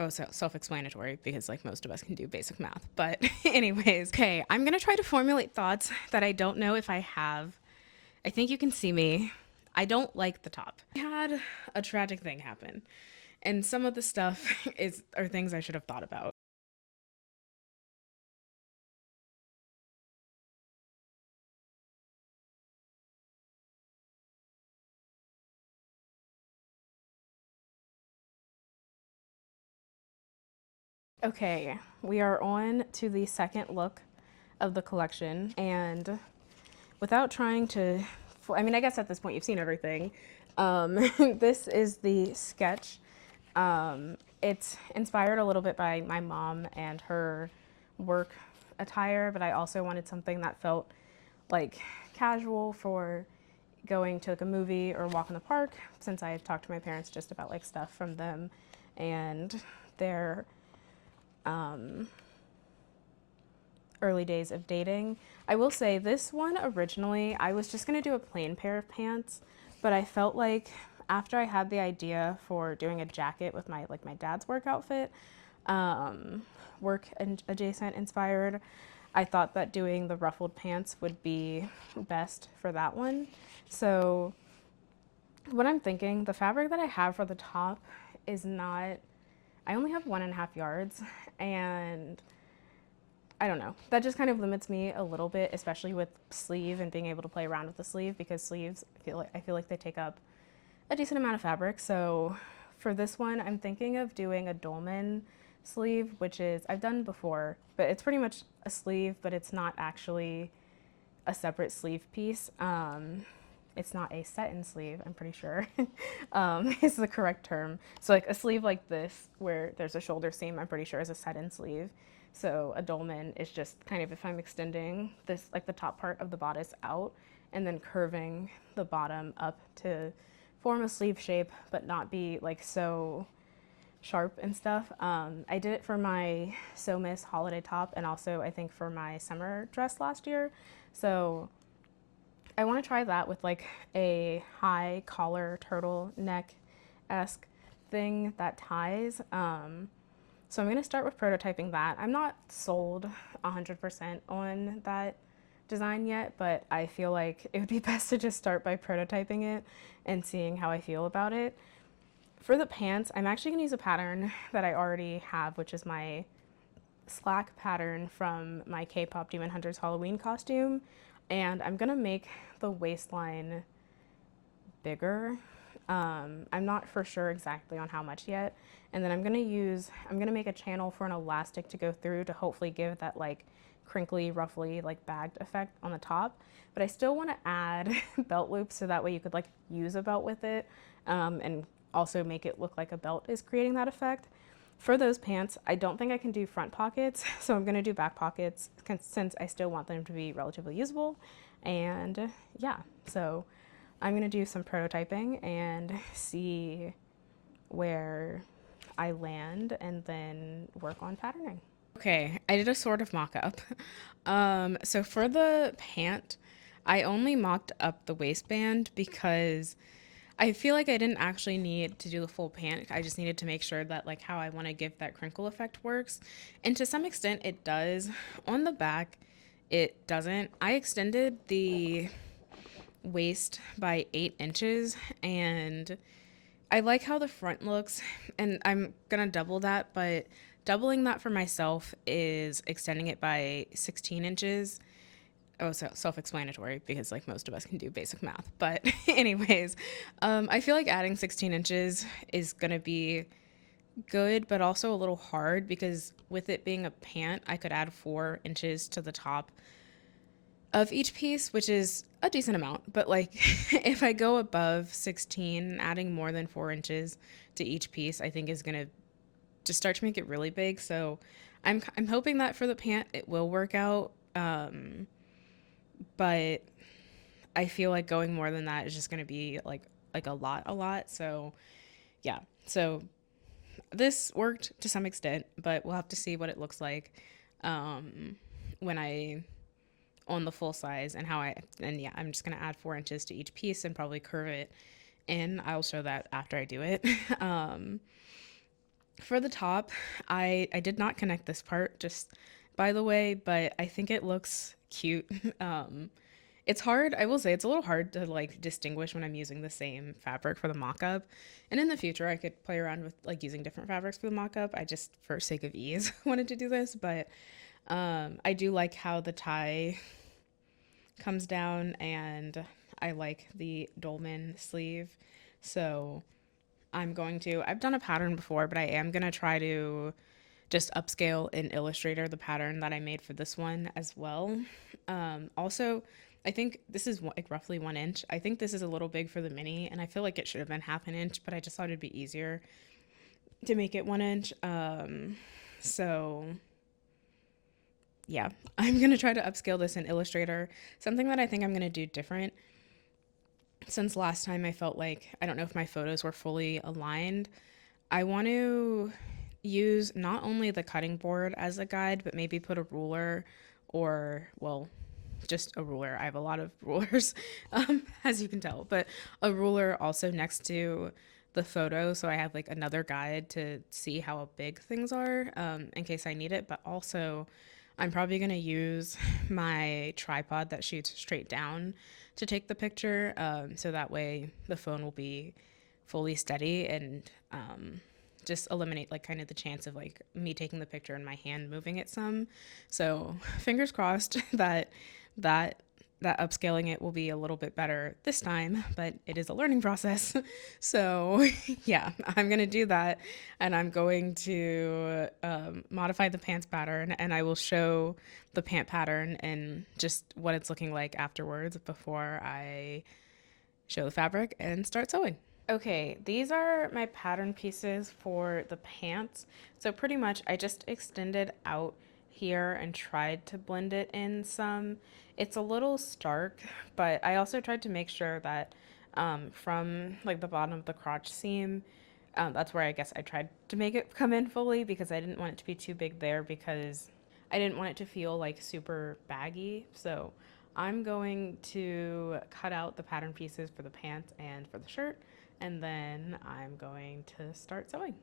Oh, so self-explanatory because like most of us can do basic math. But anyways, okay, I'm going to try to formulate thoughts that I don't know if I have. I think you can see me. I don't like the top. I had a tragic thing happen, and some of the stuff is are things I should have thought about. Okay, we are on to the second look of the collection, and without trying to, I mean, I guess at this point you've seen everything. This is the sketch. It's inspired a little bit by my mom and her work attire, but I also wanted something that felt like casual for going to like a movie or walk in the park, since I talked to my parents just about like stuff from them and their early days of dating. I will say this one originally, I was just gonna do a plain pair of pants, but I felt like after I had the idea for doing a jacket with my dad's work outfit, work and adjacent inspired, I thought that doing the ruffled pants would be best for that one. So what I'm thinking, the fabric that I have for the top is not, I only have 1.5 yards, and I don't know. That just kind of limits me a little bit, especially with sleeve and being able to play around with the sleeve, because sleeves I feel like they take up a decent amount of fabric. So for this one, I'm thinking of doing a dolman sleeve, which is I've done before, but it's pretty much a sleeve, but it's not actually a separate sleeve piece. It's not a set-in sleeve, I'm pretty sure, is the correct term. So like a sleeve like this, where there's a shoulder seam, I'm pretty sure is a set-in sleeve. So a dolman is just kind of if I'm extending this, like the top part of the bodice out and then curving the bottom up to form a sleeve shape, but not be like so sharp and stuff. I did it for my So Miss holiday top and also I think for my summer dress last year. So I want to try that with like a high collar turtleneck-esque thing that ties. So I'm going to start with prototyping that. I'm not sold 100% on that design yet, but I feel like it would be best to just start by prototyping it and seeing how I feel about it. For the pants, I'm actually going to use a pattern that I already have, which is my slack pattern from my K-pop Demon Hunters Halloween costume, and I'm gonna make the waistline bigger. I'm not for sure exactly on how much yet, and then I'm gonna make a channel for an elastic to go through to hopefully give that like crinkly, roughly like bagged effect on the top. But I still want to add belt loops so that way you could like use a belt with it, and also make it look like a belt is creating that effect. For those pants, I don't think I can do front pockets, so I'm gonna do back pockets since I still want them to be relatively usable. And yeah, so I'm gonna do some prototyping and see where I land and then work on patterning. Okay, I did a sort of mock up. So for the pant, I only mocked up the waistband because I feel like I didn't actually need to do the full pant. I just needed to make sure that like how I want to give that crinkle effect works. And to some extent it does. On the back, it doesn't. I extended the waist by 8 inches and I like how the front looks and I'm gonna double that, but doubling that for myself is extending it by 16 inches. Oh, so self-explanatory because like most of us can do basic math. But anyways, I feel like adding 16 inches is gonna be good, but also a little hard because with it being a pant, I could add 4 inches to the top of each piece, which is a decent amount. But like if I go above 16, adding more than 4 inches to each piece, I think is gonna just start to make it really big. So I'm hoping that for the pant it will work out. But I feel like going more than that is just going to be like a lot. So yeah. So this worked to some extent, but we'll have to see what it looks like when I on the full size and how I and yeah, I'm just going to add 4 inches to each piece and probably curve it in. I'll show that after I do it. For the top, I did not connect this part, just by the way, but I think it looks cute. It's hard, I will say it's a little hard to like distinguish when I'm using the same fabric for the mock-up. And in the future, I could play around with like using different fabrics for the mock-up. I just, for sake of ease, wanted to do this, but I do like how the tie comes down, and I like the dolman sleeve. So I've done a pattern before, but I am going to try to just upscale in Illustrator the pattern that I made for this one as well. Also, I think this is like roughly 1 inch. I think this is a little big for the mini, and I feel like it should have been half an inch, but I just thought it'd be easier to make it 1 inch. So yeah, I'm gonna try to upscale this in Illustrator. Something that I think I'm gonna do different, since last time I felt like, I don't know if my photos were fully aligned. I want to use not only the cutting board as a guide, but maybe put a ruler, or, well, just a ruler. I have a lot of rulers, as you can tell, but a ruler also next to the photo. So I have like another guide to see how big things are, in case I need it. But also, I'm probably going to use my tripod that shoots straight down to take the picture. So that way the phone will be fully steady, and just eliminate like kind of the chance of like me taking the picture and my hand moving it some. So fingers crossed that that upscaling it will be a little bit better this time, but it is a learning process. So yeah, I'm gonna do that, and I'm going to modify the pants pattern, and I will show the pant pattern and just what it's looking like afterwards before I show the fabric and start sewing. Okay, these are my pattern pieces for the pants. So pretty much I just extended out here and tried to blend it in some. It's a little stark, but I also tried to make sure that from like the bottom of the crotch seam, that's where I guess I tried to make it come in fully, because I didn't want it to be too big there, because I didn't want it to feel like super baggy. So I'm going to cut out the pattern pieces for the pants and for the shirt, and then I'm going to start sewing.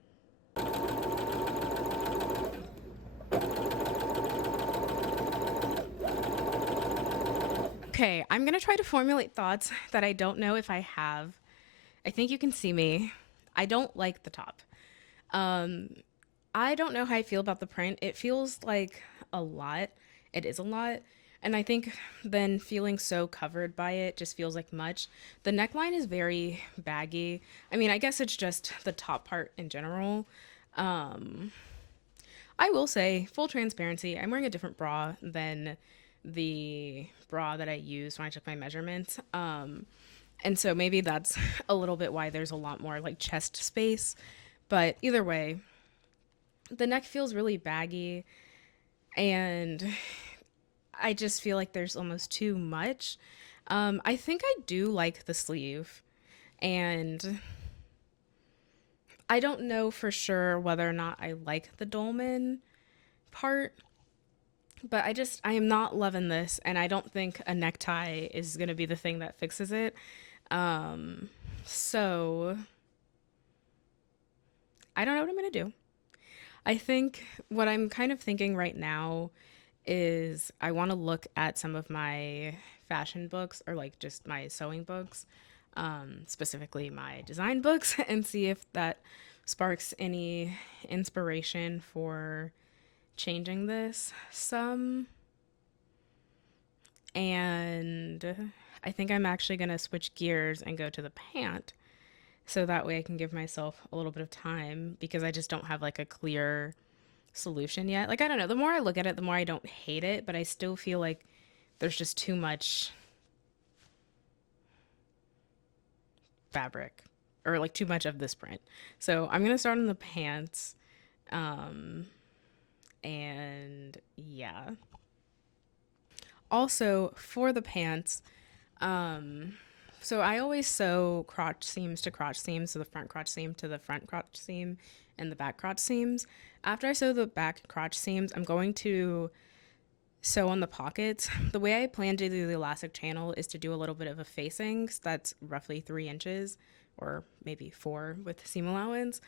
Okay, I'm gonna try to formulate thoughts that I don't know if I have. I think you can see me. I don't like the top. Um, I don't know how I feel about the print. It feels like a lot. It is a lot. And I think then feeling so covered by it just feels like much. The neckline is very baggy. I mean, I guess it's just the top part in general. Um, I will say, full transparency, I'm wearing a different bra than the bra that I used when I took my measurements. And so maybe that's a little bit why there's a lot more like chest space. But either way, the neck feels really baggy, and I just feel like there's almost too much. I think I do like the sleeve, and I don't know for sure whether or not I like the dolman part, but I am not loving this, and I don't think a necktie is going to be the thing that fixes it. So I don't know what I'm going to do. I think what I'm kind of thinking right now is I want to look at some of my fashion books, or like just my sewing books, specifically my design books, and see if that sparks any inspiration for changing this some. And I think I'm actually going to switch gears and go to the pant, so that way I can give myself a little bit of time, because I just don't have like a clear solution yet. Like, I don't know, the more I look at it, the more I don't hate it, but I still feel like there's just too much fabric, or like too much of this print. So I'm gonna start on the pants. And yeah. Also, for the pants, so I always sew crotch seams to crotch seams, so the front crotch seam to the front crotch seam, and the back crotch seams. After I sew the back crotch seams, I'm going to sew on the pockets. The way I plan to do the elastic channel is to do a little bit of a facing, so that's roughly 3 inches, or maybe 4 with seam allowance.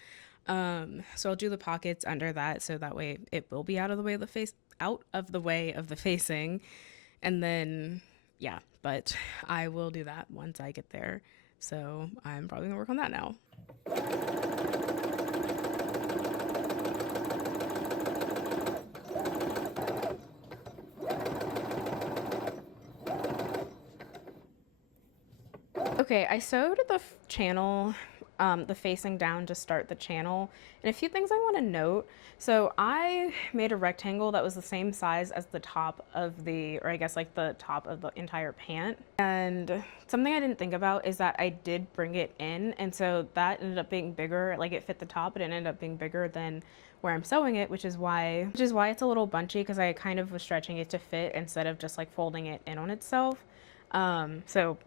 So I'll do the pockets under that so that way it will be out of the way of the facing. And then, yeah, but I will do that once I get there. So I'm probably gonna work on that now. Okay, I sewed the channel, the facing down to start the channel. And a few things I want to note. So I made a rectangle that was the same size as the top of or I guess like the top of the entire pant. And something I didn't think about is that I did bring it in. And so that ended up being bigger, like it fit the top, but it ended up being bigger than where I'm sewing it, which is why it's a little bunchy because I kind of was stretching it to fit instead of just like folding it in on itself. So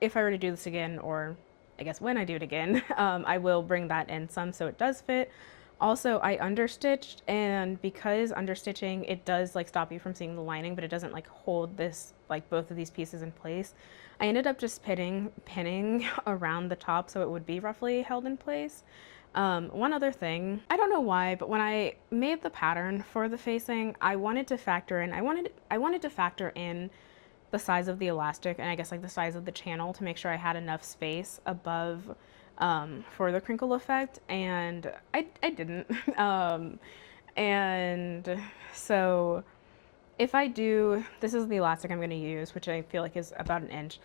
if I were to do this again, or I guess when I do it again, I will bring that in some so it does fit. Also, I understitched, and because understitching, it does like stop you from seeing the lining, but it doesn't like hold this, like both of these pieces in place. I ended up just pinning around the top so it would be roughly held in place. One other thing, I don't know why, but when I made the pattern for the facing, I wanted to factor in, the size of the elastic and I guess like the size of the channel to make sure I had enough space above for the crinkle effect, and I didn't. And so if I do, this is the elastic I'm going to use, which I feel like is about an inch.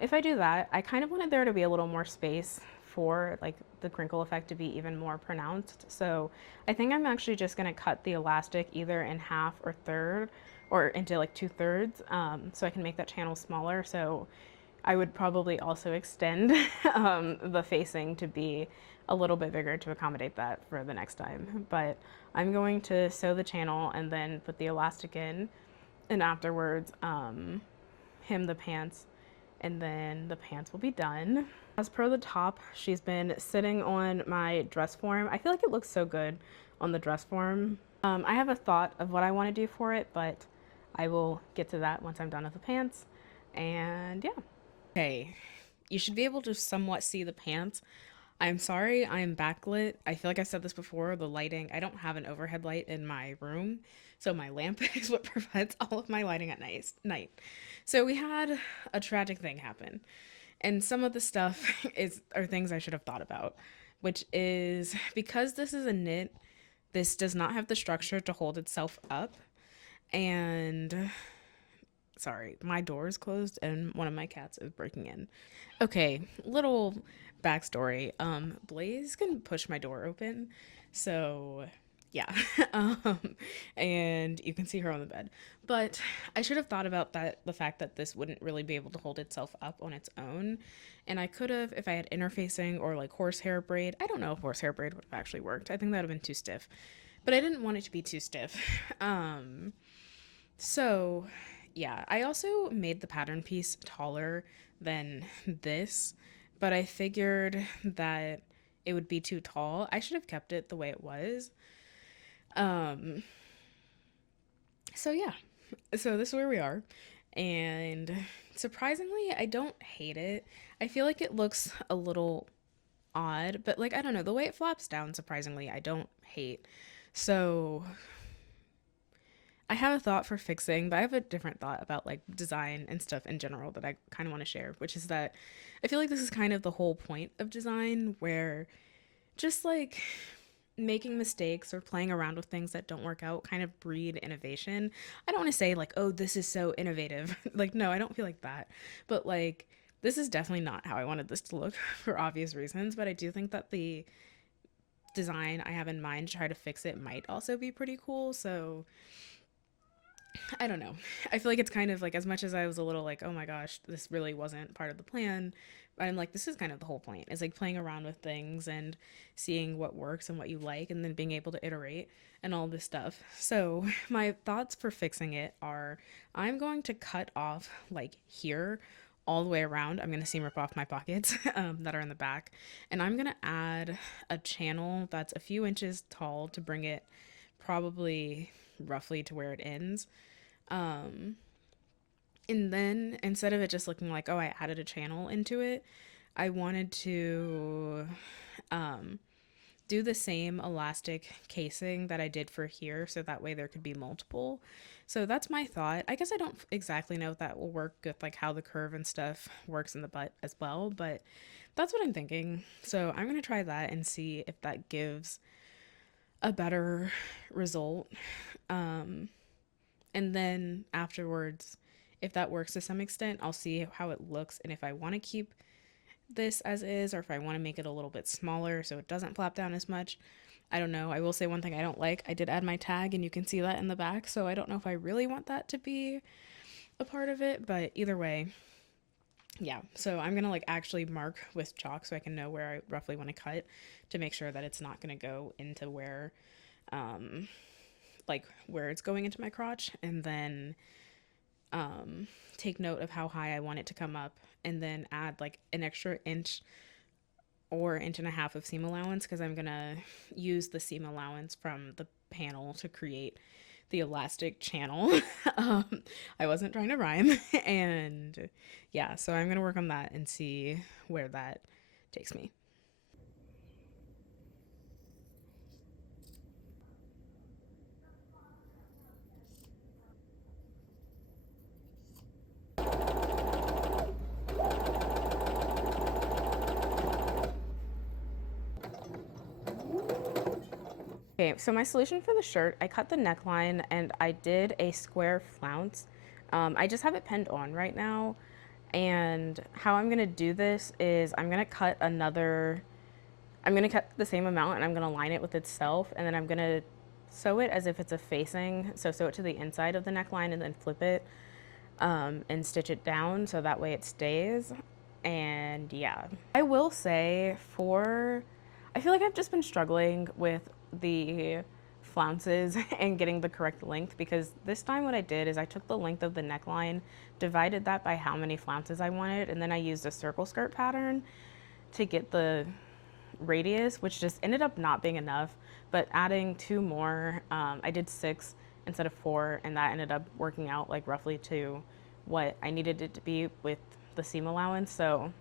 If I do that, I kind of wanted there to be a little more space for like the crinkle effect to be even more pronounced. So I think I'm actually just going to cut the elastic either in half or third or into like 2/3, so I can make that channel smaller. So I would probably also extend the facing to be a little bit bigger to accommodate that for the next time. But I'm going to sew the channel and then put the elastic in, and afterwards hem the pants, and then the pants will be done. As per the top, she's been sitting on my dress form. I feel like it looks so good on the dress form. I have a thought of what I want to do for it, but I will get to that once I'm done with the pants. And yeah. Okay, you should be able to somewhat see the pants. I'm sorry, I'm backlit. I feel like I've said this before, the lighting, I don't have an overhead light in my room, so my lamp is what provides all of my lighting at night. So we had a tragic thing happen, and some of the stuff are things I should have thought about, which is because this is a knit, this does not have the structure to hold itself up, and sorry, my door is closed and one of my cats is breaking in. Okay, little backstory. Blaze can push my door open, so yeah. um, and you can see her on the bed. But I should have thought about the fact that this wouldn't really be able to hold itself up on its own. And I could have, if I had interfacing or like horsehair braid. I don't know if horsehair braid would have actually worked. I think that would have been too stiff. But I didn't want it to be too stiff. So yeah, I also made the pattern piece taller than this, but I figured that it would be too tall. I should have kept it the way it was. Um, so yeah, so this is where we are. And surprisingly, I don't hate it. I feel like it looks a little odd, but like, I don't know, the way it flaps down, surprisingly, I don't hate. So I have a thought for fixing, but I have a different thought about like design and stuff in general that I kind of want to share, which is that I feel like this is kind of the whole point of design, where just like making mistakes or playing around with things that don't work out kind of breed innovation. I don't want to say like, oh, this is so innovative. Like, no, I don't feel like that. But like, this is definitely not how I wanted this to look for obvious reasons. But I do think that the design I have in mind to try to fix it might also be pretty cool. So I don't know. I feel like it's kind of like, as much as I was a little like, oh my gosh, this really wasn't part of the plan, I'm like, this is kind of the whole point. Is like playing around with things and seeing what works and what you like, and then being able to iterate and all this stuff. So my thoughts for fixing it are, I'm going to cut off like here all the way around. I'm going to seam rip off my pockets that are in the back, and I'm going to add a channel that's a few inches tall to bring it probably roughly to where it ends. Um, and then instead of it just looking like, oh, I added a channel into it, I wanted to um, do the same elastic casing that I did for here, so that way there could be multiple. So that's my thought. I guess I don't exactly know if that will work with like how the curve and stuff works in the butt as well, but that's what I'm thinking. So I'm going to try that and see if that gives a better result. Um, and then afterwards, if that works to some extent, I'll see how it looks and if I want to keep this as is or if I want to make it a little bit smaller so it doesn't flap down as much. I don't know. I will say one thing I don't like. I did add my tag and you can see that in the back, so I don't know if I really want that to be a part of it, but either way, yeah. So I'm going to like actually mark with chalk so I can know where I roughly want to cut to make sure that it's not going to go into where um like where it's going into my crotch, and then take note of how high I want it to come up, and then add like an extra inch or inch and a half of seam allowance because I'm gonna use the seam allowance from the panel to create the elastic channel. um, I wasn't trying to rhyme. And yeah, so I'm gonna work on that and see where that takes me. Okay, so my solution for the shirt, I cut the neckline and I did a square flounce. I just have it pinned on right now. And how I'm gonna do this is I'm gonna cut the same amount and I'm gonna line it with itself, and then I'm gonna sew it as if it's a facing. So sew it to the inside of the neckline and then flip it and stitch it down so that way it stays. And yeah, I will say I feel like I've just been struggling with the flounces and getting the correct length, because this time what I did is I took the length of the neckline, divided that by how many flounces I wanted, and then I used a circle skirt pattern to get the radius, which just ended up not being enough. But adding two more, I did 6 instead of 4, and that ended up working out like roughly to what I needed it to be with the seam allowance. So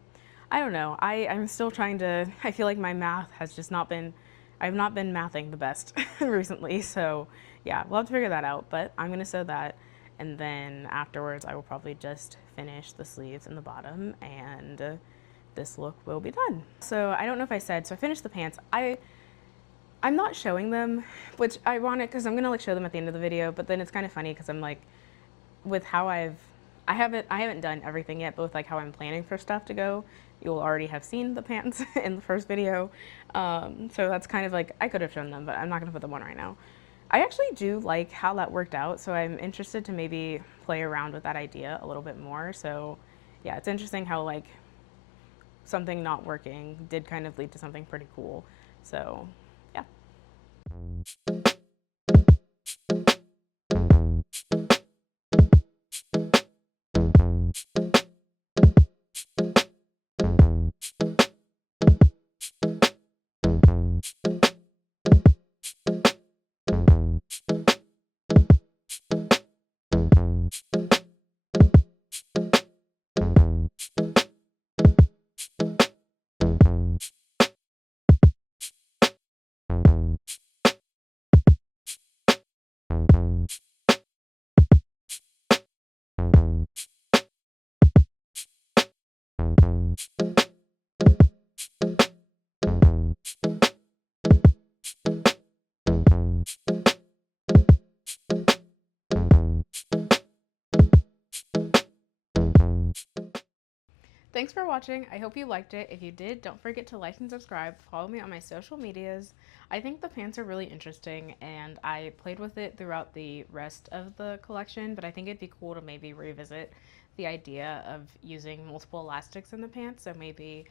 I don't know. I'm still trying to, I feel like my math has just not been, I've not been mathing the best recently. So yeah, we'll have to figure that out. But I'm going to sew that. And then afterwards, I will probably just finish the sleeves and the bottom, and this look will be done. So I don't know if I said, so I finished the pants. I'm not showing them, which I want it because I'm gonna like show them at the end of the video, but then it's kind of funny because I'm like, with how I haven't done everything yet, but with like how I'm planning for stuff to go, you'll already have seen the pants in the first video. So that's kind of like, I could have shown them, but I'm not gonna put them on right now. I actually do like how that worked out, so I'm interested to maybe play around with that idea a little bit more. So yeah, it's interesting how like something not working did kind of lead to something pretty cool. So yeah. Thanks for watching. I hope you liked it. If you did, don't forget to like and subscribe. Follow me on my social medias. I think the pants are really interesting, and I played with it throughout the rest of the collection, but I think it'd be cool to maybe revisit the idea of using multiple elastics in the pants, so maybe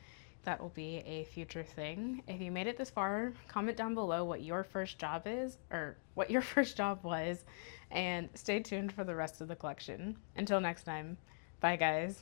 that will be a future thing. If you made it this far, comment down below what your first job is, or what your first job was, and stay tuned for the rest of the collection. Until next time, bye guys.